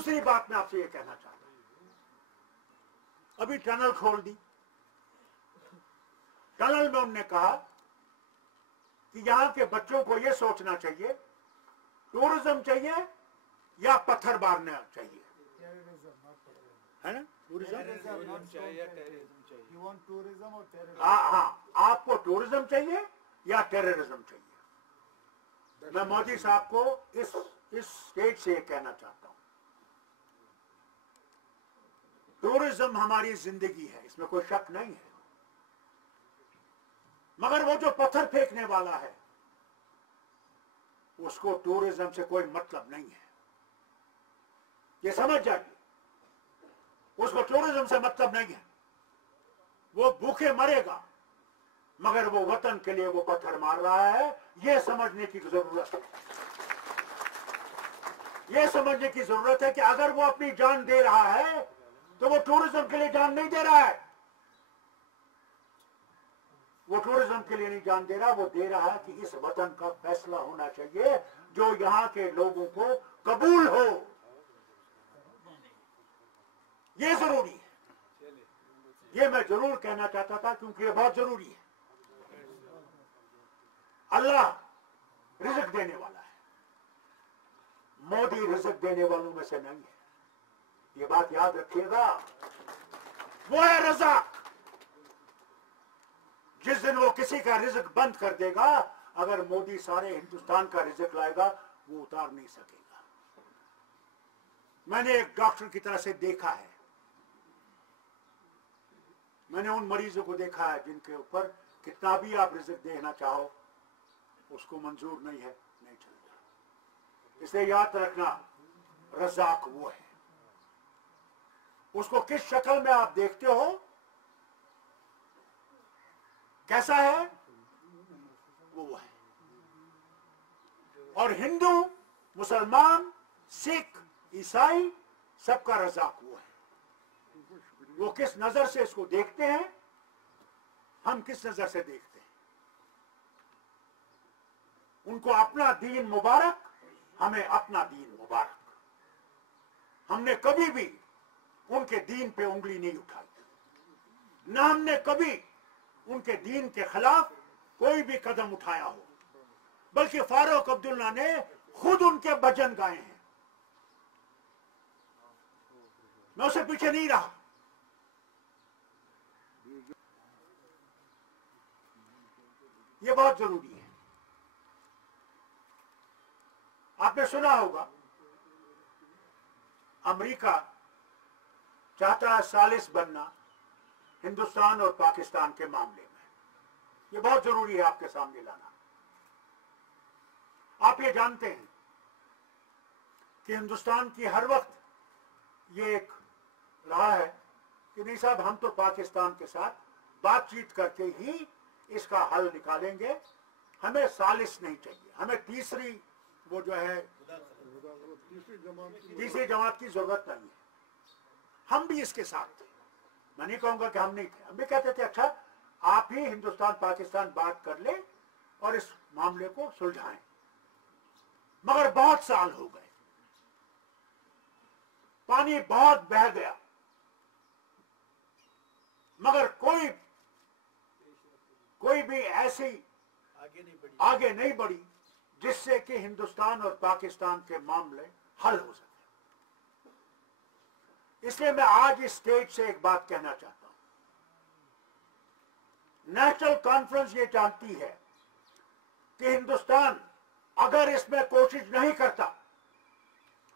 दूसरी बात मैं आपसे ये कहना चाहता हूं, अभी टनल खोल दी, टनल में उन्होंने कहा कि यहां के बच्चों को यह सोचना चाहिए टूरिज्म चाहिए या पत्थर मारना चाहिए, है ना? टूरिज्म चाहिए, हाँ, आपको टूरिज्म चाहिए या टेररिज्म चाहिए? मैं मोदी साहब को इस स्टेज से ये कहना चाहता हूं, टूरिज्म हमारी जिंदगी है, इसमें कोई शक नहीं है, मगर वो जो पत्थर फेंकने वाला है उसको टूरिज्म से कोई मतलब नहीं है, ये समझ जाइए, उसको टूरिज्म से मतलब नहीं है। वो भूखे मरेगा मगर वो वतन के लिए वो पत्थर मार रहा है, ये समझने की जरूरत है। ये समझने की जरूरत है कि अगर वो अपनी जान दे रहा है तो वो टूरिज्म के लिए जान नहीं दे रहा है, वो टूरिज्म के लिए नहीं जान दे रहा, वो दे रहा है कि इस वतन का फैसला होना चाहिए जो यहां के लोगों को कबूल हो, ये जरूरी है। ये मैं जरूर कहना चाहता था क्योंकि ये बहुत जरूरी है। अल्लाह रिज़्क देने वाला है, मोदी रिज़्क देने वालों में से नहीं है, ये बात याद रखिएगा। वो है रज़ाक, जिस दिन वो किसी का रिज़्क बंद कर देगा, अगर मोदी सारे हिंदुस्तान का रिज़्क लाएगा वो उतार नहीं सकेगा। मैंने एक डॉक्टर की तरह से देखा है, मैंने उन मरीजों को देखा है जिनके ऊपर कितना भी आप रिज़्क देना चाहो उसको मंजूर नहीं है, नहीं चलता। इसलिए याद रखना, रज़ाक वो है, उसको किस शक्ल में आप देखते हो, कैसा है, वो है। और हिंदू, मुसलमान, सिख, ईसाई, सबका रज़ाक वो है। वो किस नजर से इसको देखते हैं, हम किस नजर से देखते हैं। उनको अपना दीन मुबारक, हमें अपना दीन मुबारक। हमने कभी भी उनके दीन पे उंगली नहीं उठाई, ना हमने कभी उनके दीन के खिलाफ कोई भी कदम उठाया हो, बल्कि फारूक अब्दुल्ला ने खुद उनके भजन गाए हैं। मैं उससे पीछे नहीं रहा। ये बहुत जरूरी है। आपने सुना होगा अमेरिका चाहता है सालिस बनना हिंदुस्तान और पाकिस्तान के मामले में। ये बहुत जरूरी है आपके सामने लाना। आप ये जानते हैं कि हिंदुस्तान की हर वक्त ये एक रहा है कि नहीं साहब, हम तो पाकिस्तान के साथ बातचीत करके ही इसका हल निकालेंगे, हमें सालिस नहीं चाहिए, हमें तीसरी वो जो है तीसरी जमात की जरूरत नहीं है। हम भी इसके साथ थे, मैं नहीं कहूंगा कि हम नहीं थे, हम भी कहते थे अच्छा आप ही हिंदुस्तान पाकिस्तान बात कर ले और इस मामले को सुलझाएं। मगर बहुत साल हो गए, पानी बहुत बह गया, मगर कोई भी ऐसी आगे नहीं बढ़ी जिससे कि हिंदुस्तान और पाकिस्तान के मामले हल हो सके। इसलिए मैं आज इस स्टेज से एक बात कहना चाहता हूं, नेशनल कॉन्फ्रेंस ये जानती है कि हिंदुस्तान अगर इसमें कोशिश नहीं करता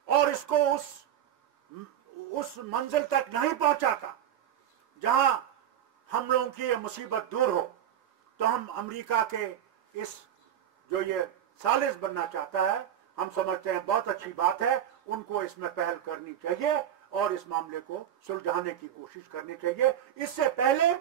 और इसको उस मंजिल तक नहीं पहुंचाता जहां हम लोगों की ये मुसीबत दूर हो, तो हम अमेरिका के इस जो ये सालिस बनना चाहता है, हम समझते हैं बहुत अच्छी बात है, उनको इसमें पहल करनी चाहिए और इस मामले को सुलझाने की कोशिश करनी चाहिए, इससे पहले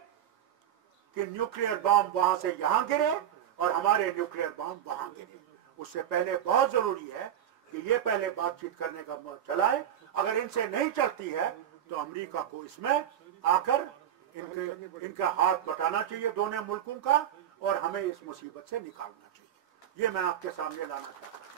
कि न्यूक्लियर बॉम्ब वहां से यहां गिरे और हमारे न्यूक्लियर बॉम्ब वहां गिरे। उससे पहले बहुत जरूरी है कि ये पहले बातचीत करने का चलाए। अगर इनसे नहीं चलती है तो अमेरिका को इसमें आकर इनका हाथ बटाना चाहिए दोनों मुल्कों का, और हमें इस मुसीबत से निकालना चाहिए। ये मैं आपके सामने लाना चाहता हूं।